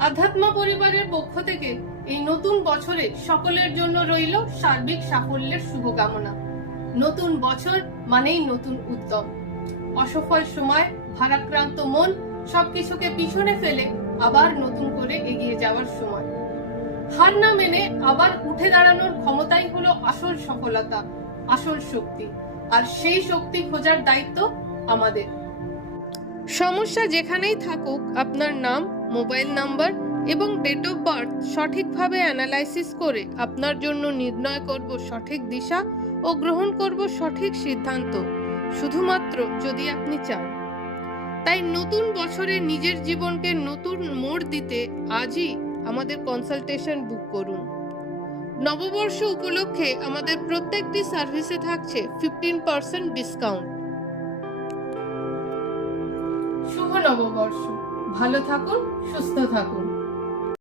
আধ্যাত্ম পরিবারের পক্ষ থেকে এই নতুন বছরে সকলের জন্য রইল সার্বিক সাফল্যের শুভকামনা। নতুন বছর মানেই নতুন উদ্যম। অসফল সময়, ভারাক্রান্ত মন সবকিছুকে পিছনে ফেলে আবার নতুন করে এগিয়ে যাওয়ার সময়। হার না মেনে আবার উঠে দাঁড়ানোর ক্ষমতাই হলো আসল সফলতা, আসল শক্তি। আর সেই শক্তি খোঁজার দায়িত্ব আমাদের। সমস্যা যেখানেই থাকুক, আপনার নাম, মোবাইল নাম্বার এবং ডেট অফ বার্থ সঠিকভাবে অ্যানালাইসিস করে আপনার জন্য নির্ণয় করব সঠিক দিশা ও গ্রহণ করব সঠিক সিদ্ধান্ত, শুধুমাত্র যদি আপনি চান। তাই নতুন বছরে নিজের জীবনকে নতুন মোড় দিতে আজই আমাদের কনসালটেশন বুক করুন। নববর্ষ উপলক্ষে আমাদের প্রত্যেকটি সার্ভিসে থাকছে 15% ডিসকাউন্ট। শুভ নববর্ষ, ভালো থাকুন, সুস্থ থাকুন।